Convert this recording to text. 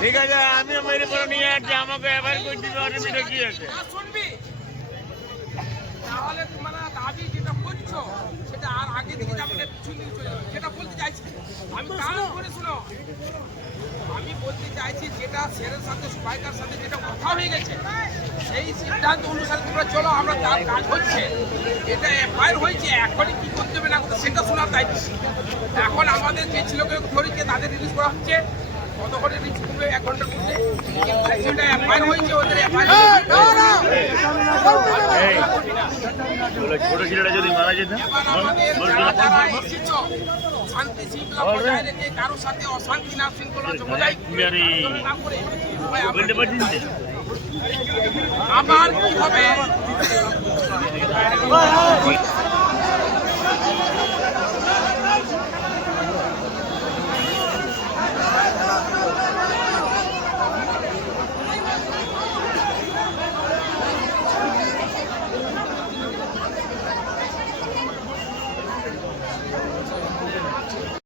ঠিক আছে, আমিও মেরে পরে নিয়ে আসছি, আমাকে এবার করে দিবে অসুবিধা কি আছে? তাহলে তোমরা দাবি যেটা করছো সেটা আর আগে দিকে যাবে সেটা বলতে চাইছি আমি। কারণ করে শুনো, আমি বলতে চাইছি যেটা স্যারের সাথে সবাইকার সাথে যেটা কথা হয়ে গেছে সেই সিদ্ধান্ত অনুসারে তোমরা চলো, আমরা তার কাজ হচ্ছে, এটা এফআইআর হয়েছে, এখনই কি করতে হবে না করতে সেটা শোনার দায়িত্ব। এখন আমাদের যে ছেলেকে ধরেছে তাদের রিলিজ করা হচ্ছে, কতক্ষণে রিলিজ করবে 1 ঘন্টার মধ্যে, সেটা এফআইআর হয়েছে, ওদের এফআইআর ছোট ছেলেটা যদি মারা যেত, শান্তি শৃঙ্খলা বজায় রেখে কারোর সাথে অশান্তি না শৃঙ্খলা বজায় না করে আবার কি হবে